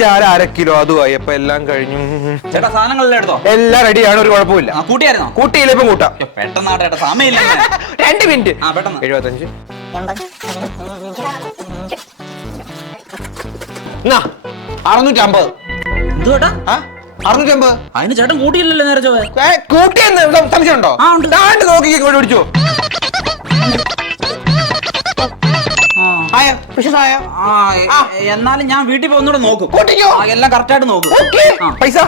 5 അര കിലോ അതുമായി. അപ്പൊ എല്ലാം കഴിഞ്ഞു. ചേട്ടാ സാധനങ്ങളെല്ലാം എടുത്തോ? എല്ലാം റെഡിയാണ്, ഒരു കുഴപ്പമില്ല. കൂട്ടിയായിരുന്നോ? കൂട്ടിയില്ല, ഇപ്പം കൂട്ടാം. പെട്ടെന്ന് ചേട്ടാ സമയമില്ല. 2 മിനിറ്റ്. പെട്ടെന്ന്. 75 650. എന്തുവാ? 650. അതിന് ചേട്ടൻ കൂട്ടിയില്ലല്ലോ നേരെ ചോദിച്ചു. കൂട്ടിയെന്ന് സംശയമുണ്ടോ? നോക്കി പിടിച്ചോ. എന്നാലും ഞാൻ വീട്ടിൽ പോയി ഒന്നുകൂടെ നോക്കും. എല്ലാം കറക്റ്റ് ആയിട്ട് നോക്കും. പൈസ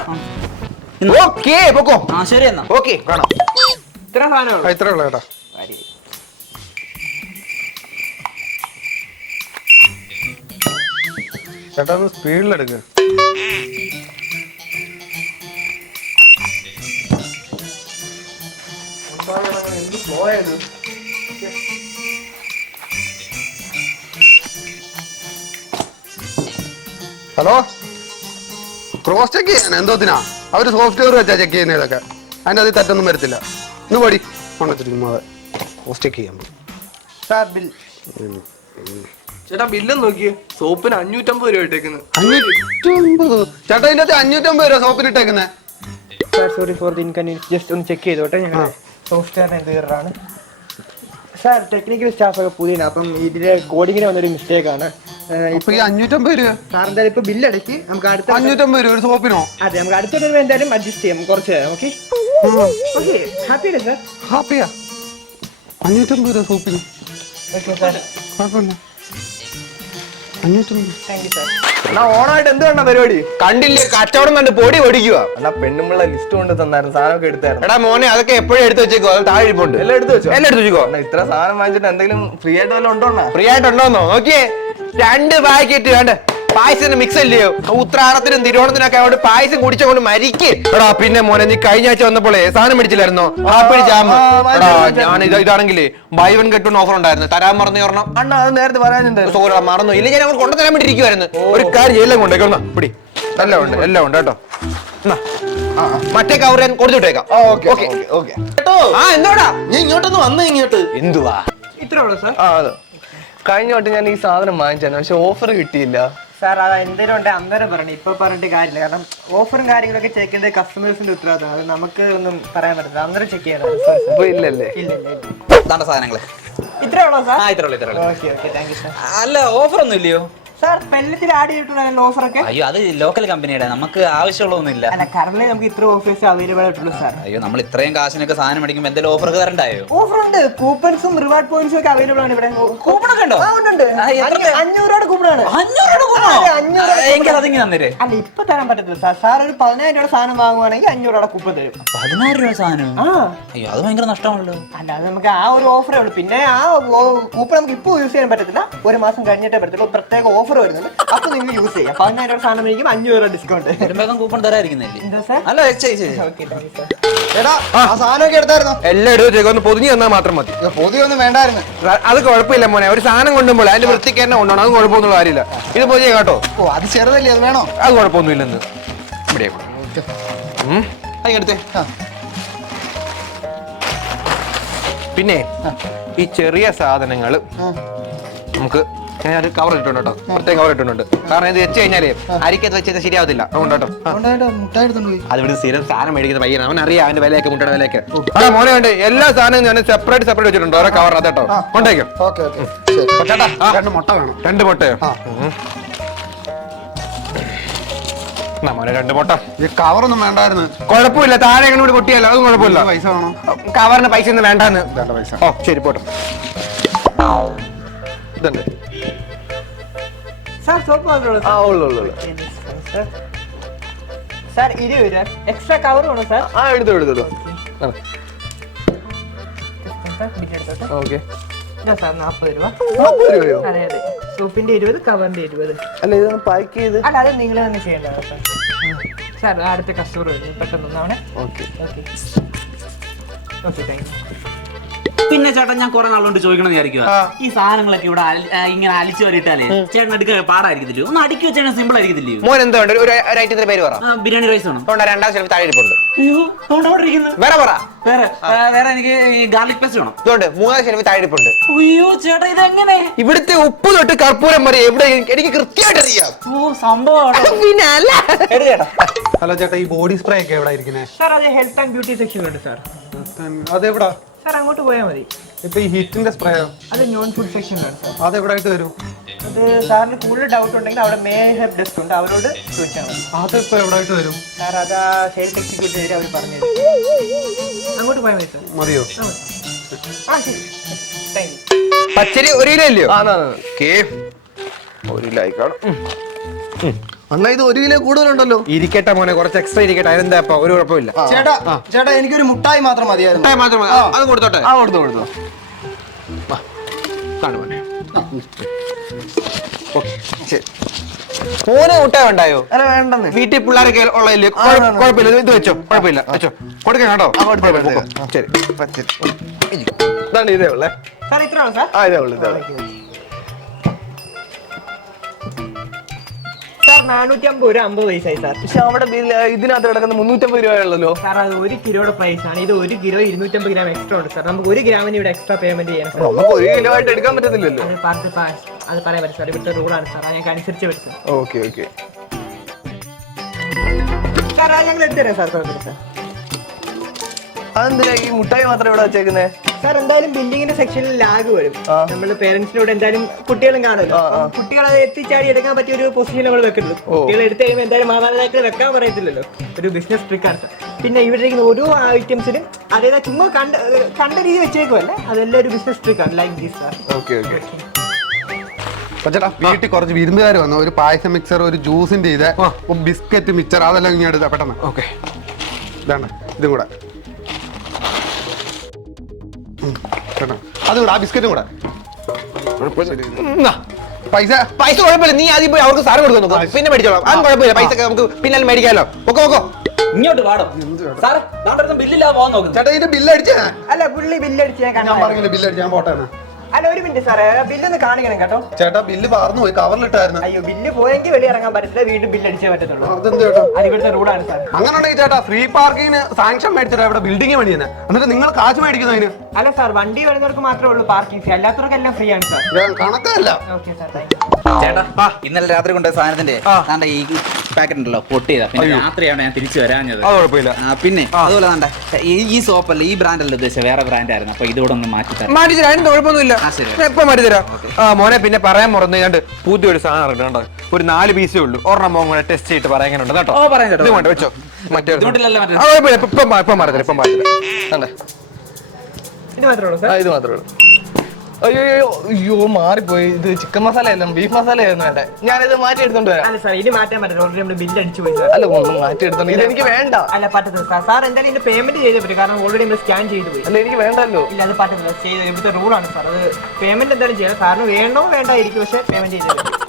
ഓക്കേ പൊക്കോ. ശരി എന്നാ. ഓക്കെ കാണാം. ഇത്ര ഉള്ളു ചേട്ടാ. ചേട്ടാ ഒന്ന് സ്പീഡിലെടുക്ക്. ഹലോ, ക്രോസ് ചെക്ക് ചെയ്യാൻ എന്തോത്തിനാ? അവര് സോഫ്റ്റ്വെയർ വെച്ചാ ചെക്ക് ചെയ്യുന്നതൊക്കെ. അതിൻ്റെ അതിൽ തെറ്റൊന്നും വരത്തില്ല. ഇന്ന് പടി കൊണ്ടുവച്ചിരിക്കും. ക്രോസ് ചെക്ക് ചെയ്യാൻ ചേട്ടാ ബില്ലും നോക്കിയേ. സോപ്പിന് 550 രൂപ ഇട്ടേക്കുന്നത്. 550? ചേട്ടാ ഇതിന്റെ 550 രൂപ സോപ്പിന് ഇട്ടേക്കുന്നേ. Sorry for the inconvenience. Just ഒന്ന് ചെക്ക് ചെയ്തോട്ടെ. ഞങ്ങൾ സോഫ്റ്റ്വെയറിന് എൻജിനീയറാണ് സാർ. ടെക്നിക്കൽ സ്റ്റാഫൊക്കെ പുതിയാണ്. അപ്പം ഇതിലെ കോഡിങ്ങിന് വന്നൊരു മിസ്റ്റേക്കാണ്. ഇപ്പൊ ഈ 550 രൂപ സാർ എന്തായാലും ഇപ്പൊ ബില്ലടക്കി നമുക്ക് അടുത്ത 550 രൂപ ഒരു സോപ്പിനോ? അതെ, നമുക്ക് അടുത്ത രൂപ എന്തായാലും അഡ്ജസ്റ്റ് ചെയ്യാം കുറച്ച് തരാം. ഓക്കെ ഓക്കെ, ഹാപ്പി അല്ലേ സാർ? ഹാപ്പിയാ. 550 രൂപ സോപ്പിന്. ഓക്കെ സാർ, കുഴപ്പമില്ല. 550. Thank you sir. എന്നാ ഓണായിട്ട് എന്ത് കണ്ട പരിപാടി? കണ്ടില്ലേ, കച്ചവടം കണ്ട് പൊടി ഓടിക്കുക. എന്നാ പെണ്ണുമ്പിള്ള ലിസ്റ്റ് കൊണ്ട് തന്നായിരുന്നു, സാധനമൊക്കെ എടുത്തായിരുന്നു. എടാ മോനെ, അതൊക്കെ എപ്പോഴും എടുത്ത് വെച്ചേക്കോ. അത് താഴെ ഇരിപ്പുണ്ട്. എല്ലാം എടുത്തു വെച്ചോ? എല്ലാം എടുത്ത് വെച്ചേക്കോ. ഇത്ര സാധനം വാങ്ങിച്ചിട്ട് എന്തെങ്കിലും ഫ്രീ ആയിട്ട് വല്ലതും ഉണ്ടോന്നാ? ഫ്രീ ആയിട്ടുണ്ടോന്നോ നോക്കിയേ. 2 പാക്കറ്റ് വേണ്ട പായസത്തിന് മിക്സ് അല്ലയോ? ഉത്രാടത്തിനും തിരുവോണത്തിനൊക്കെ അവിടെ പായസം കുടിച്ചുകൊണ്ട് മരിക്ക്. എടാ പിന്നെ മോനെ, നീ കഴിഞ്ഞ ആഴ്ച വന്നപ്പോളേ സാധനം മേടിച്ചില്ലായിരുന്നോ? Apple jam. എടാ ഞാൻ ഇതാണെങ്കിലേ buy one get one offer ഉണ്ടായിരുന്നു. തരാൻ മറന്നു പറഞ്ഞോ. അണ്ണാ അത് നേരത്തെ പറയാനുണ്ടായിരുന്നു. സോറി മറന്നു. ഇല്ല ഞാൻ അവർ കൊണ്ടുതരാൻ വേണ്ടി ഇരിക്കുവായിരുന്നു. ഒരു കാര്യം എല്ലാം കൊണ്ടേക്കൊന്നാ പിടി. എല്ലാം ഉണ്ട്, എല്ലാം ഉണ്ട് കേട്ടോ. മറ്റേ കവർ ഞാൻ കൊടുത്തു വിട്ടേക്കാം. എന്തോടാ നീ ഇങ്ങോട്ടൊന്ന് വന്നേ. ഇങ്ങോട്ട് എന്തുവാ? ഇത്രേ ഉള്ളൂ സാർ. അതെ, കഴിഞ്ഞ വട്ടം ഞാൻ ഈ സാധനം വാങ്ങിച്ചാണ്, പക്ഷെ ഓഫർ കിട്ടിയില്ല. സാർ അത് എന്തെങ്കിലും ഉണ്ട് അന്നേരം പറഞ്ഞു, ഇപ്പൊ പറഞ്ഞിട്ട് കാര്യമില്ല. കാരണം ഓഫറും കാര്യങ്ങളൊക്കെ ചെക്ക് ചെയ്യേണ്ടത് കസ്റ്റമേഴ്സിന്റെ ഉത്തരവാദിത്തമാണ്. അത് നമുക്ക് ഒന്നും പറയാൻ പറ്റില്ല. അന്നേരം ചെക്ക് ചെയ്യണം. ഇപ്പൊ ഇല്ലല്ലേ? ഇല്ല ഇല്ല ഇല്ല. സാധനങ്ങള് ഇത്രേ ഉള്ളൂ സാർ? ഇത്ര ഉള്ളു. Okay okay, thank you sir. അല്ല ഓഫർ ഒന്നും ഇല്ലയോ സാർ? പെല്ലത്തിൽ ആഡ് ചെയ്തിട്ടുള്ള ഓഫറൊക്കെ? അയ്യോ അത് ലോക്കൽ കമ്പനിയുടെ, നമുക്ക് ആവശ്യമുള്ളതൊന്നുമില്ല. അല്ല, കറന്റ് നമുക്ക് ഇത്ര ഓഫേഴ്സ് അവൈലബിൾ ആയിട്ടുള്ളൂ സാർ. അയ്യോ നമ്മൾ ഇത്രയും കാശിനൊക്കെ സാധനം മേടിക്കുമ്പോൾ എന്തെങ്കിലും ഓഫർ തരണ്ടായോ? ഓഫർ ഉണ്ട്, കൂപ്പൺസും റിവാർഡ് പോയിന്റ്സും ഒക്കെ അവൈലബിൾ ആണ് ഇവിടെ. കൂപ്പണൊക്കെ ഉണ്ടോ? 500 കൂപ്പണാണ്. 500 എങ്കിൽ അതിങ്ങനെ തന്നേരെ. അല്ല ഇപ്പൊ തരാൻ പറ്റത്തില്ല സാർ. സാർ ഒരു 10,000 രൂപ സാധനം വാങ്ങുവാണെങ്കിൽ 500 കൂപ്പൺ തരും. 16 രൂപ സാധനം? അയ്യോ അത് ഭയങ്കര നഷ്ടമാണല്ലോ. അല്ല അത് നമുക്ക് ആ ഒരു ഓഫറേ ഉള്ളൂ. പിന്നെ ആ കൂപ്പൺ നമുക്ക് ഇപ്പോൾ യൂസ് ചെയ്യാൻ പറ്റത്തില്ല, ഒരു മാസം കഴിഞ്ഞിട്ടേ പറ്റത്തുള്ളൂ. പ്രത്യേക ഓഫർ വരുന്നുണ്ട്, അപ്പൊ നിങ്ങൾ യൂസ് ചെയ്യാം. 10,000 സാധനം മേടിക്കും 500 ഡിസ്കൗണ്ട്. വരുമ്പോഴേക്കും കൂപ്പൺ തരാതിരിക്കുന്നില്ലേ? എന്താ സാർ? അല്ല ശരി. Okay, thank you sir. എടാ ആ സാധനമൊക്കെ എടുത്തായിരുന്നോ? എല്ലാം എടുത്ത് വെച്ചേക്കോ. ഒന്ന് പൊതിഞ്ഞ് തന്നാൽ മാത്രം മതി. പൊതിയൊന്നും വേണ്ടായിരുന്നു. അത് കുഴപ്പമില്ല മോനെ. ഒരു സാധനം കൊണ്ടുമ്പോൾ അതിന്റെ വൃത്തിക്ക് തന്നെ കൊണ്ടുപോകണം. അത് കുഴപ്പമൊന്നുള്ള കാര്യമില്ല. ഇത് പൊതിഞ്ഞ കേട്ടോ. ഓ അത് ചെറുതല്ലേ, അത് വേണോ? അത് കുഴപ്പമൊന്നുമില്ലെന്ന്. ഇവിടെ എടുത്തേ. പിന്നെ ഈ ചെറിയ സാധനങ്ങൾ നമുക്ക് ഞാനത് കവർ ഇട്ടുണ്ട് കേട്ടോ. പ്രത്യേകം കവർ ഇട്ടുണ്ട്. കാരണം ഇത് വെച്ച് കഴിഞ്ഞാല് അരിക്കത്ത് വെച്ചാൽ ശരിയാവത്തില്ല. അതുകൊണ്ട് കേട്ടോ അത് ഇവിടെ സ്ഥിരം സാധനം മേടിക്കുന്ന പയ്യനാണ്. അവൻ അറിയാം അവന്റെ വിലയൊക്കെ, മുട്ടയുടെ വിലയൊക്കെ. ആ മോനെ ഉണ്ട് എല്ലാ സാധനവും ഞാൻ സെപ്പറേറ്റ് വെച്ചിട്ടുണ്ട്. ഓരോ കവർ അത് കേട്ടോ. കൊണ്ടേക്കും. ചേട്ടാ 2 മുട്ട വേണം. 2 മുട്ടയോ? മോനെ 2 മുട്ട. ഈ കവറൊന്നും വേണ്ടായിരുന്നു. കുഴപ്പമില്ല, താഴെ എങ്ങനെ കൂടി പൊട്ടിയല്ലോ. അതും കുഴപ്പമില്ല. പൈസ വേണം. കവറിന് പൈസ ഒന്നും വേണ്ടാന്ന്. പൈസ. ഓ ശരി പോട്ടെ. ഇതുണ്ട് സാർ. സോപ്പ് മാത്രമേ ഉള്ളു. സാർ 20 രൂപ എക്സ്ട്രാ കവർ വേണോ സാർ? എടുത്തു. Okay sir. 40 രൂപ. അതെ അതെ, സോപ്പിന്റെ 20, കവറിന്റെ 20. അല്ല ഇതൊന്ന് പാക്ക് ചെയ്ത്. അല്ല അത് നിങ്ങൾ തന്നെ ചെയ്യേണ്ടതാണ് സാർ. സാർ അടുത്ത കസ്റ്റമർ വരും, പെട്ടെന്ന് ഒന്നാവണേ. Okay, thank you. പിന്നെ ചേട്ടൻ ഞാൻ കുറെ നാളുകൊണ്ട് ചോദിക്കണം വിചാരിക്കുക, ഈ സാധനങ്ങളൊക്കെ ഇവിടെ ഇങ്ങനെ അലിച്ചു വരിട്ടാലേ ചേട്ടൻ എടുക്കാൻ പാടായിരിക്കത്തില്ലയോ? ഒന്ന് അടുക്കി വെച്ചാൽ സിമ്പിൾ ആയിരിക്കത്തില്ലയോ? മോൻ എന്താ ഒരു ഐറ്റത്തിന്റെ പേര് പറ. ബിരിയാണി റൈസ് വേണം. 2 താഴെ ഇരിപ്പുണ്ട്. അയ്യോ ഇരിക്കുന്നു. വേറെ പറ. വേറെ എനിക്ക് ഈ ഗാർലിക് പേസ്റ്റ് വേണം. ഇതുകൊണ്ട് 3 ശതമാനം താഴെപ്പുണ്ട്. അയ്യോ ചേട്ടാ ഇതെങ്ങനെ? ഇവിടുത്തെ ഉപ്പ് തൊട്ട് കർപ്പൂരം വരെ എവിടെ എനിക്ക് കൃത്യമായിട്ട് അറിയാം. ഓ സംഭവം. പിന്നെ അല്ല. ഹലോ ചേട്ടാ, ഈ ബോഡി സ്പ്രേ ഒക്കെ എവിടെ ഇരിക്കുന്നത്? സാർ അത് ഹെൽത്ത് ആൻഡ് ബ്യൂട്ടി സെക്ഷനിലുണ്ട് സാർ. അതെവിടാ? സാർ അങ്ങോട്ട് പോയാൽ മതി. ഇപ്പൊ ഈ ഹിറ്റിന്റെ സ്പ്രേയോ? അത് നോൺ ഫുഡ് സെക്ഷനിലാണ് സാർ. അതെവിടായിട്ട് വരും? അത് സാറിന് കൂടുതൽ ഡൗട്ട് ഉണ്ടെങ്കിൽ അവിടെ മേ ഹെൽപ്പ് ഡെസ്ക് ഉണ്ട്, അവരോട് ചോദിച്ചാൽ മതി. അതിപ്പോ എവിടായിട്ട് വരും? സാർ അത് സെയിൽസ് എക്സിക്യൂട്ടീവ് അവർ പറഞ്ഞു അങ്ങോട്ട് പോയാൽ മതി സാർ. മതിയോ? ആ ശരി, താങ്ക് യു. പച്ചരി 1 കിലോ അല്ലയോ? ഓക്കേ, 1 കിലോ ആയിക്കോളും. അണ്ണാ ഇത് 1 കിലോ കൂടുതലുണ്ടല്ലോ. ഇരിക്കട്ടെ മോനെ, കുറച്ച് എക്സ്ട്രാ ഇരിക്കട്ടെ. അതിനെന്താ ഇപ്പൊ ഒരു കുഴപ്പമില്ല. ചേട്ടാ എനിക്കൊരു മുട്ടായി മാത്രം മതിയായിരുന്നു. മുട്ടായി മാത്രം മതി. അത് കൊടുത്തോട്ടെ. കൊടുത്തു. കാണു മോനെ. ഓക്കേ, ശരി. മോനെ മുട്ടായി ഉണ്ടായോ? അല്ല വേണ്ടെന്ന്. വീട്ടിൽ പിള്ളേരൊക്കെ ഉള്ളതില്ലേ? കുഴപ്പമില്ല, ഇത് വെച്ചോ, കുഴപ്പമില്ല, വെച്ചോ. കൊടുക്കണം കേട്ടോ. ശരി, ഇതാണ് ഇതേ ഉള്ളേ. സാർ ഇത്രയാണോ സാർ? ഇതേ ഉള്ളു. സാർ 450 ഒരു 50 പൈസയായി സാർ. പക്ഷെ അവിടെ ഇതിനകത്ത് കിടക്കുന്ന 350 രൂപയുള്ളല്ലോ. സാർ അത് 1 കിലോയുടെ പ്രൈസ് ആണ്. ഇത് 1 കിലോ 250 ഗ്രാം എക്സ്ട്രാ ഉണ്ട് സാർ. നമുക്ക് 1 ഗ്രാമിന് ഇവിടെ എക്സ്ട്രാ പേയ്മെന്റ് ചെയ്യണം സാർ. നമുക്ക് 1 കിലോ ആയിട്ട് എടുക്കാൻ പറ്റത്തില്ലല്ലോ. അത് പറയാൻ പറ്റും സാർ, ഇവിടുത്തെ റൂളാണ് സാർ. ഞങ്ങൾക്ക് അനുസരിച്ച് പറ്റും ഓക്കെ. സാർ. അത് ഞങ്ങൾ എടുത്തു തരാം സാർ, കുഴപ്പമില്ല സാർ. അതെന്തിനാ ഈ മുട്ടായി മാത്രം ഇവിടെ വെച്ചേക്കുന്നേ? സാർ എന്തായാലും ബില്ലിങ്ങിന്റെ സെക്ഷനിൽ ലാഗ് വരും. നമ്മൾ പേരന്റ്സിനോട് എന്തായാലും കുട്ടികളും കാണുമല്ലോ. കുട്ടികളെ എത്തിച്ചാടി എടുക്കാൻ പറ്റിയ ഒരു പൊസിഷൻ നമ്മൾ വെക്കുന്നുള്ളൂ. കുട്ടികളെ എടുത്ത് കഴിയുമ്പോൾ എന്തായാലും മാതാപിതാക്കൾ വെക്കാൻ പറയത്തില്ലല്ലോ. ഒരു ബിസിനസ് ട്രിക്കാണ് സാർ. പിന്നെ ഇവിടെ ഇരിക്കുന്ന ഓരോ ഐറ്റംസിനും അതേതാ ചുമ്മാ കണ്ട രീതി വെച്ചേക്കുമല്ലേ, അതെല്ലാം ഒരു ബിസിനസ് ട്രിക്കാണ്. Like this sir. ഓക്കെ. ചേട്ടാ, വീട്ടിൽ കുറച്ച് വിരുന്നുകാർ വന്നു. ഒരു പായസം മിക്സർ, ഒരു ജ്യൂസിന്റെ ഇത്, ബിസ്ക്കറ്റ് മിക്സർ, അതെല്ലാം ഇങ്ങനെ എടുത്താ പെട്ടെന്ന്. ഓക്കെ, ഇതാണ് ഇതും കൂടെ. കേട്ടോ, അതും കൂടെ, ആ ബിസ്ക്കറ്റും കൂടെ. പൈസ പൈസ കുഴപ്പമില്ല. നീ ആദ്യം പോയി അവർക്ക് സാറ് കൊടുക്കുന്നു, പിന്നെ മേടിച്ചോളാം. അതും കുഴപ്പമില്ല. പൈസ നമുക്ക് പിന്നാലും മേടിക്കാമല്ലോ. ഓക്കോ. ഇങ്ങോട്ട് പാടും സാർ. ബില്ലില്ലാതെ പോകാൻ നോക്കും. ചേട്ടാ, ഇതിന്റെ ബില്ല് അടിച്ചാ? അല്ല, പുള്ളി ബില്ലടിച്ച് ഞാൻ പറഞ്ഞില്ല ബില്ല് അടിച്ച്. ഞാൻ പോട്ടെ. അല്ല, ഒരു മിനിറ്റ് സാറേ, ബില്ലൊന്ന് കാണിക്കണം കേട്ടോ. ചേട്ടാ, ബില്ല് പറന്നു പോയി, കവറിലിട്ടായിരുന്നു. അയ്യോ, ബില്ല് പോയെങ്കിൽ വെളി ഇറങ്ങാൻ പറ്റത്തില്ല, വീണ്ടും ബില്ല് അടിച്ചേ പറ്റത്തുള്ളൂ. അതെന്ത് ചേട്ടാ? അത് ഇവിടുത്തെ റൂളാണ് സാർ. അങ്ങനെ ഉണ്ടെങ്കിൽ ചേട്ടാ, ഫ്രീ പാർക്കിങ്ങിന് സാങ്ഷൻ മേടിച്ചിട്ടാ ഇവിടെ ബിൽഡിംഗ് പണി തന്നെ. എന്നിട്ട് നിങ്ങൾ കാശ് മേടിക്കുന്നതിന്? അല്ല സാർ, വണ്ടി വരുന്നവർക്ക് മാത്രമേ ഉള്ളൂ പാർക്കിംഗ് ഫീ, അല്ലാത്തവർക്കെല്ലാം ഫ്രീ ആണ് സാർ. കണക്കല്ല. Okay sir, thank you. ചേട്ടാ, ഇന്നലെ രാത്രി കൊണ്ട സാധനത്തിന്റെ ഈ പാക്കറ്റ് ഉണ്ടല്ലോ പൊട്ടിയതാ. പിന്നെ രാത്രിയാണ് ഞാൻ തിരിച്ചു വരാഞ്ഞത്. അത് കുഴപ്പമില്ല. പിന്നെ അതുപോലെ തന്നെ ഈ സോപ്പല്ല, ഈ ബ്രാൻഡല്ല ഉദ്ദേശിച്ചത്, വേറെ ബ്രാൻഡ് ആയിരുന്നു. അപ്പൊ ഇതോടെ ഒന്ന് മാറ്റി തരാം. മാറ്റിത്തരാം, അതിന് കുഴപ്പമൊന്നുമില്ല. എപ്പോ മാറ്റിത്തരാം. മോനെ, പിന്നെ പറയാൻ മറന്നു കണ്ട് പുതിയൊരു സാധനം ഇറങ്ങുന്നുണ്ടോ? ഒരു 4 പീസേ ഉള്ളൂ. ഒരെണ്ണം മോൻ കൂടെ ടെസ്റ്റ് ചെയ്തിട്ട് പറയാനുണ്ട് കേട്ടോ. ഇത് കൊണ്ട് വെച്ചോ. മറ്റേ ഇപ്പം മാറിത്തരാം. ഇത് മാത്രമേ ഉള്ളൂ സാർ. ഇത് മാത്രമേ ഉള്ളൂ. അയ്യോ മാറിപ്പോയി. ഇത് ചിക്കൻ മസാല അല്ല, ബീഫ് മസാല ആയിരുന്നു വേണ്ടേ. ഞാനിത് മാറ്റി എടുത്തോണ്ട് വരാം. അല്ല സാർ, ഇത് മാറ്റാൻ പറ്റില്ല. ഓൾറെഡി നമ്മൾ ബില്ല് അടിച്ചു പോയി സാർ. അല്ല, ഒന്നും മാറ്റി എടുത്തോണ്ട്. ഇത് എനിക്ക് വേണ്ട. അല്ല, പറ്റത്തില്ല സാർ. സാർ എന്തായാലും ഇതിന്റെ പേയ്മെന്റ് ചെയ്തേ പറ്റും, കാരണം ഓൾറെഡി നമ്മൾ സ്കാൻ ചെയ്ത് പോയി. അല്ല, എനിക്ക് വേണ്ടല്ലോ. ഇല്ല, അത് പറ്റത്തില്ല. ഇവിടുത്തെ റൂളാണ് സാർ. അത് പേയ്മെന്റ് എന്തായാലും ചെയ്യാം. സാറിന് വേണ്ടോ വേണ്ടായിരിക്കും, പക്ഷേ പേയ്മെന്റ് ചെയ്തേ പറ്റും.